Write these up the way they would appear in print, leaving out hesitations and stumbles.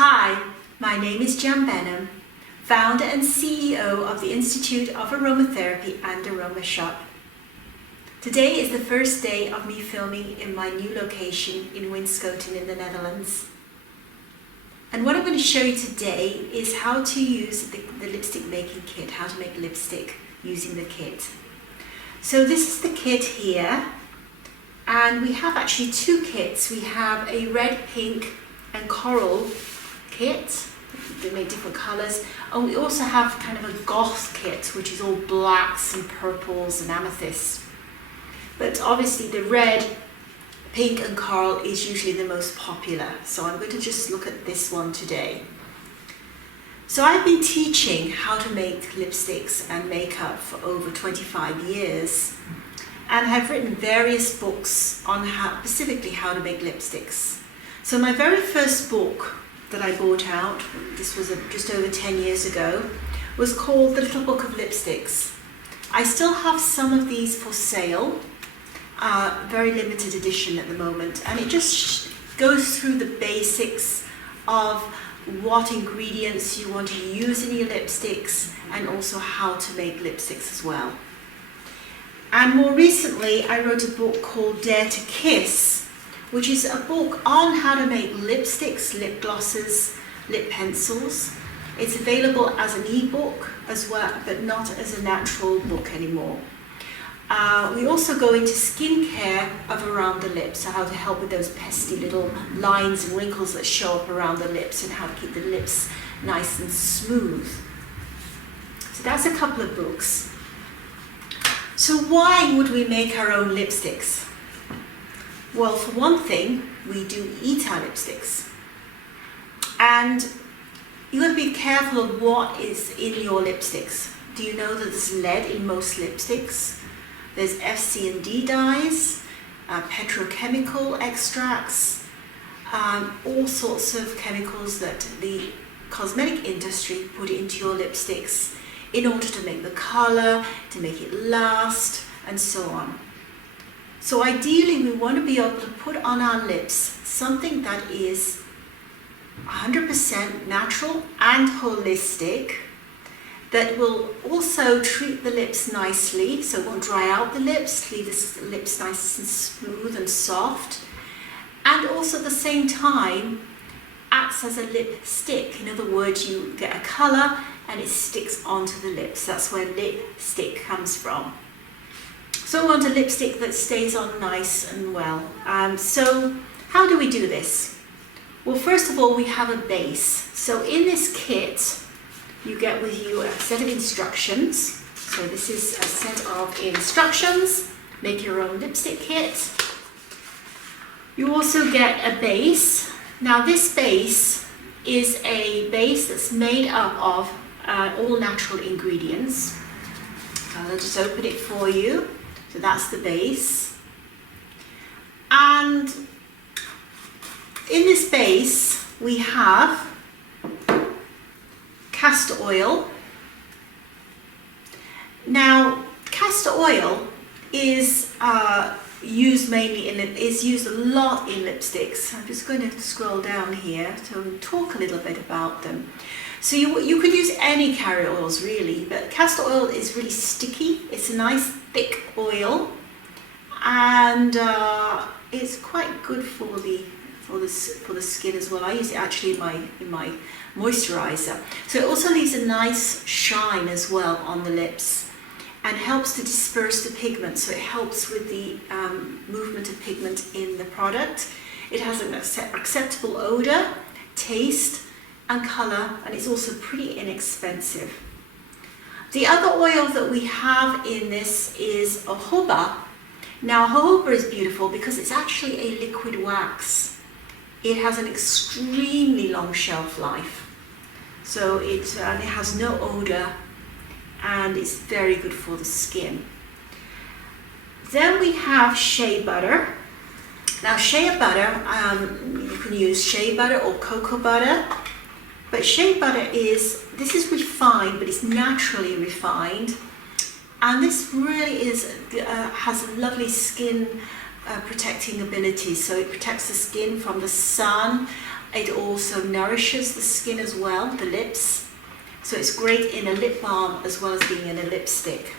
Hi, my name is Jan Benham, founder and CEO of the Institute of Aromatherapy and Aroma Shoppe. Today is the first day of me filming in my new location in Winschoten in the Netherlands. And what I'm going to show you today is how to use the lipstick making kit, how to make lipstick using the kit. So this is the kit here, and we have actually two kits. We have a red, pink and coral kit. They make different colours, and we also have kind of a goth kit which is all blacks and purples and amethysts. But obviously the red, pink and coral is usually the most popular, so I'm going to just look at this one today. So I've been teaching how to make lipsticks and makeup for over 25 years, and have written various books on specifically how to make lipsticks. So my very first book that I bought out, this was just over 10 years ago, was called The Little Book of Lipsticks. I still have some of these for sale, very limited edition at the moment, and it just goes through the basics of what ingredients you want to use in your lipsticks and also how to make lipsticks as well. And more recently I wrote a book called Dare to Kiss, which is a book on how to make lipsticks, lip glosses, lip pencils. It's available as an ebook as well, but not as a natural book anymore. We also go into skincare of around the lips, so how to help with those pesky little lines and wrinkles that show up around the lips and how to keep the lips nice and smooth. So that's a couple of books. So why would we make our own lipsticks? Well, for one thing, we do eat our lipsticks. And you got to be careful of what is in your lipsticks. Do you know that there's lead in most lipsticks? There's FD&C dyes, petrochemical extracts, all sorts of chemicals that the cosmetic industry put into your lipsticks in order to make the color, to make it last, and so on. So ideally we want to be able to put on our lips something that is 100% natural and holistic, that will also treat the lips nicely, so it won't dry out the lips, leave the lips nice and smooth and soft, and also at the same time acts as a lipstick. In other words, you get a colour and it sticks onto the lips. That's where lipstick comes from. So we want a lipstick that stays on nice and well. So how do we do this? Well, first of all, we have a base. So in this kit, you get with you a set of instructions. So this is a set of instructions. Make your own lipstick kit. You also get a base. Now this base is a base that's made up of all natural ingredients. So I'll just open it for you. So that's the base. And in this base we have castor oil. Now castor oil is used mainly used a lot in lipsticks. I'm just going to scroll down here to talk a little bit about them. So you could use any carrier oils really, but castor oil is really sticky. It's a nice thick oil, and it's quite good for the skin as well. I use it actually in my moisturizer. So it also leaves a nice shine as well on the lips, and helps to disperse the pigment. So it helps with the movement of pigment in the product. It has an acceptable odor, taste and color, and it's also pretty inexpensive. The other oil that we have in this is jojoba. Now jojoba is beautiful because it's actually a liquid wax. It has an extremely long shelf life. So it has no odor, and it's very good for the skin. Then we have Shea Butter. Now Shea Butter, you can use Shea Butter or cocoa butter. But Shea Butter this is refined, but it's naturally refined, and this really has a lovely skin protecting ability. So it protects the skin from the sun, It also nourishes the skin as well, the lips. So it's great in a lip balm as well as being in a lipstick.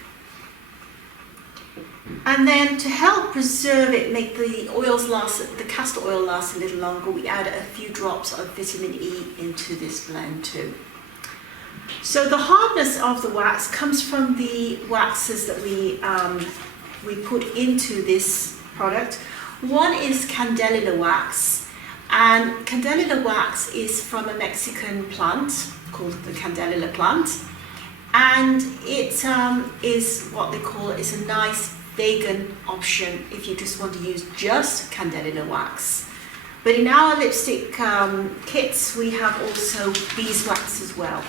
And then to help preserve it, make the oils last, the castor oil last a little longer, we add a few drops of vitamin E into this blend too. So the hardness of the wax comes from the waxes that we put into this product. One is Candelilla Wax, and Candelilla Wax is from a Mexican plant called the Candelilla plant, and it is what they call is a nice vegan option if you just want to use just Candelilla Wax. But in our lipstick kits we have also beeswax as well.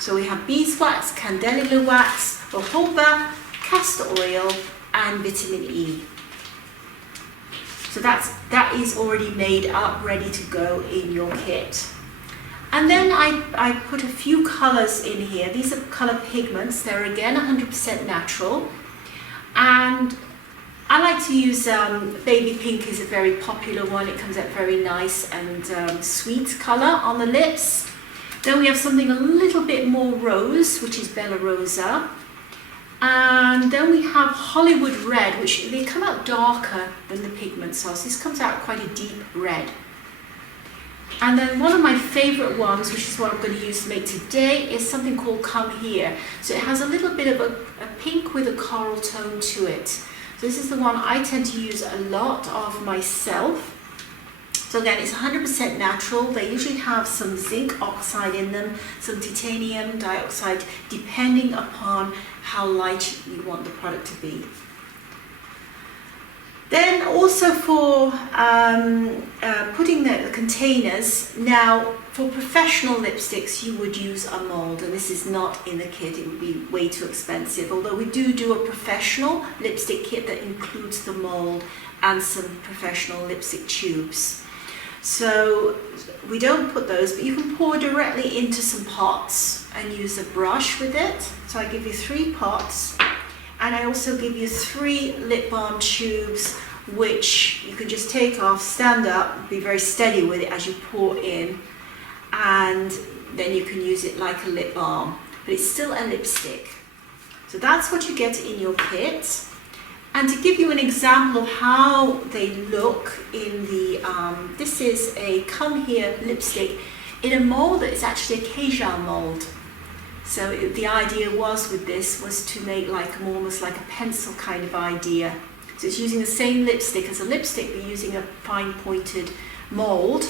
So we have beeswax, Candelilla Wax, jojoba, castor oil and vitamin E. So that is already made up, ready to go in your kit. And then I put a few colors in here. These are color pigments. They're again 100% natural. And I like to use baby pink is a very popular one. It comes out very nice and sweet color on the lips. Then we have something a little bit more rose, which is Bella Rosa. And then we have Hollywood Red, which they come out darker than the pigments are. So this comes out quite a deep red. And then one of my favorite ones, which is what I'm going to use to make today, is something called Come Here. So it has a little bit of a pink with a coral tone to it. So this is the one I tend to use a lot of myself. So again, it's 100% natural. They usually have some zinc oxide in them, some titanium dioxide, depending upon how light you want the product to be. Then also for putting the containers, now for professional lipsticks you would use a mold, and this is not in the kit, it would be way too expensive, although we do a professional lipstick kit that includes the mold and some professional lipstick tubes. So we don't put those, but you can pour directly into some pots and use a brush with it. So I give you 3 pots. And I also give you 3 lip balm tubes, which you can just take off, stand up, be very steady with it as you pour in, and then you can use it like a lip balm, but it's still a lipstick. So that's what you get in your kit. And to give you an example of how they look in the, this is a Come Here lipstick in a mold that is actually a Kajal mold. So the idea was with this was to make like almost like a pencil kind of idea. So it's using the same lipstick as a lipstick, but using a fine pointed mold.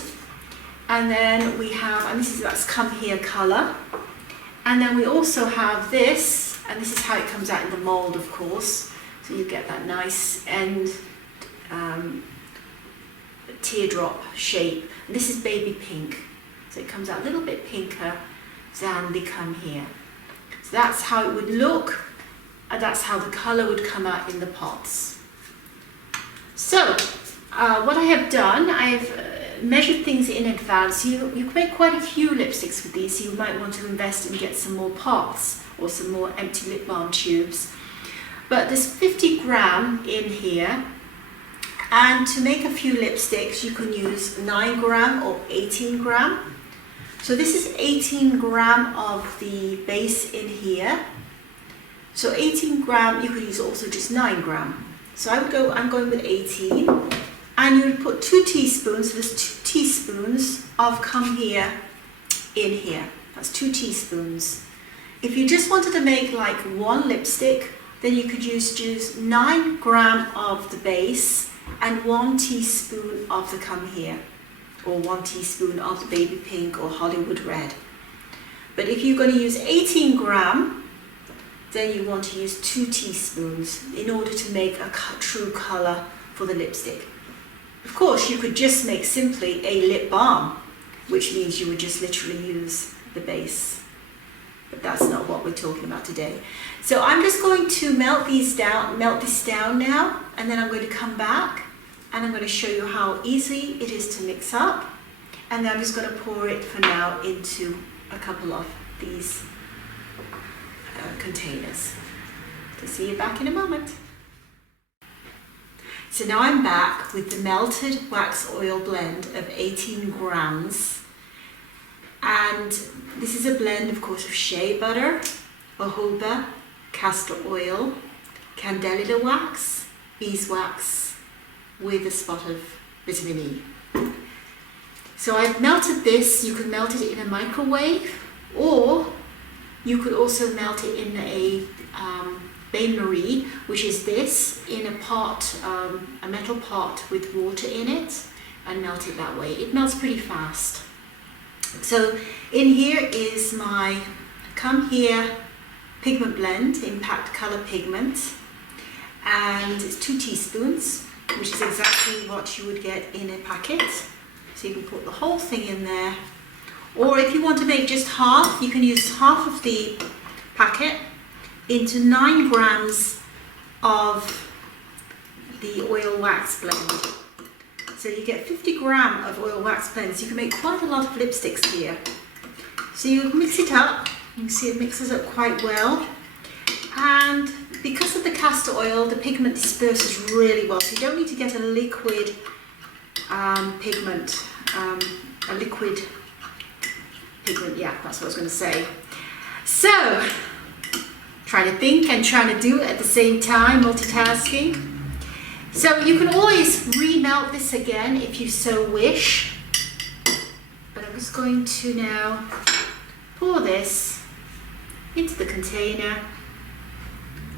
And then we have, and that's Come Here color. And then we also have this, and this is how it comes out in the mold, of course. So you get that nice end teardrop shape. And this is baby pink. So it comes out a little bit pinker than the Come Here. So that's how it would look, and that's how the color would come out in the pots. So what I have done, I've measured things in advance. You can make quite a few lipsticks with these, so you might want to invest and get some more pots or some more empty lip balm tubes. But there's 50 gram in here, and to make a few lipsticks you can use 9 gram or 18 gram. So this is 18 gram of the base in here. So 18 gram, you could use also just 9 gram. So I'm going with 18. And you would put 2 teaspoons, so there's 2 teaspoons of Come Here in here. That's 2 teaspoons. If you just wanted to make like one lipstick, then you could use 9 gram of the base and 1 teaspoon of the Come Here, or 1 teaspoon of the baby pink or Hollywood Red. But if you're going to use 18 gram, then you want to use 2 teaspoons in order to make a true color for the lipstick. Of course, you could just make simply a lip balm, which means you would just literally use the base. But that's not what we're talking about today. So I'm just going to melt this down now, and then I'm going to come back and I'm going to show you how easy it is to mix up. And then I'm just going to pour it for now into a couple of these containers. So see you back in a moment. So now I'm back with the melted wax oil blend of 18 grams. And this is a blend, of course, of shea butter, jojoba, castor oil, Candelilla Wax, beeswax, with a spot of vitamin E. So I've melted this. You could melt it in a microwave, or you could also melt it in a bain-marie, which is this, in a pot, a metal pot with water in it, and melt it that way. It melts pretty fast. So in here is my Come Here pigment blend, Impact Color Pigment, and it's 2 teaspoons, which is exactly what you would get in a packet. So you can put the whole thing in there, or if you want to make just half, you can use half of the packet into 9 grams of the oil wax blend. So you get 50 grams of oil wax blend. So you can make quite a lot of lipsticks here. So you mix it up. You can see it mixes up quite well. And because of the castor oil, the pigment disperses really well. So you don't need to get a liquid pigment, a liquid pigment, yeah, that's what I was going to say. So, trying to think and trying to do it at the same time, multitasking. So you can always remelt this again if you so wish. But I'm just going to now pour this into the container.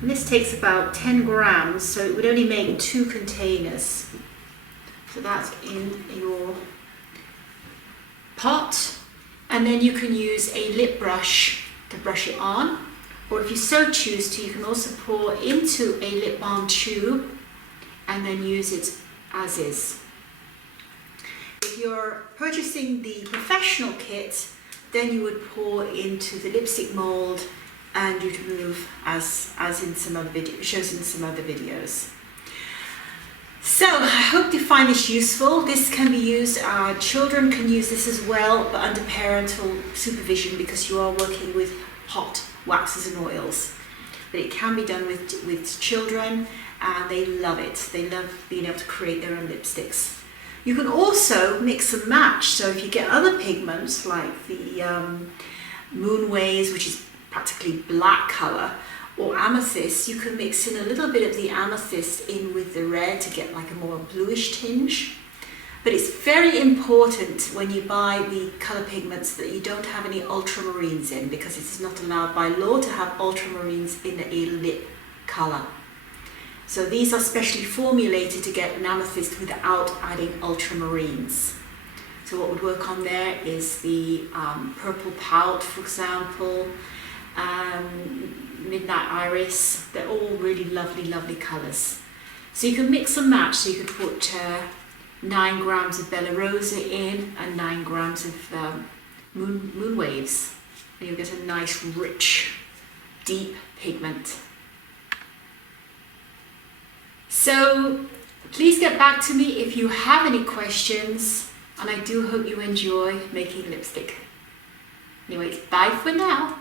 And this takes about 10 grams, so it would only make 2 containers. So that's in your pot. And then you can use a lip brush to brush it on. Or if you so choose to, you can also pour into a lip balm tube and then use it as is. If you're purchasing the professional kit, then you would pour into the lipstick mold and you'd remove as in some other shows in some other videos. So I hope you find this useful. This can be used, children can use this as well, but under parental supervision because you are working with hot waxes and oils. But it can be done with children, and they love it. They love being able to create their own lipsticks. You can also mix and match. So if you get other pigments like the moon waves, which is practically black color, or amethyst, you can mix in a little bit of the amethyst in with the red to get like a more bluish tinge. But it's very important when you buy the color pigments that you don't have any ultramarines in, because it is not allowed by law to have ultramarines in a lip color. So these are specially formulated to get an amethyst without adding ultramarines. So what would work on there is the purple pout, for example, midnight iris. They're all really lovely, lovely colors. So you can mix and match. So you could put 9 grams of Bella Rosa in and 9 grams of moon waves, and you'll get a nice, rich, deep pigment. So please get back to me if you have any questions, and I do hope you enjoy making lipstick. Anyways, bye for now.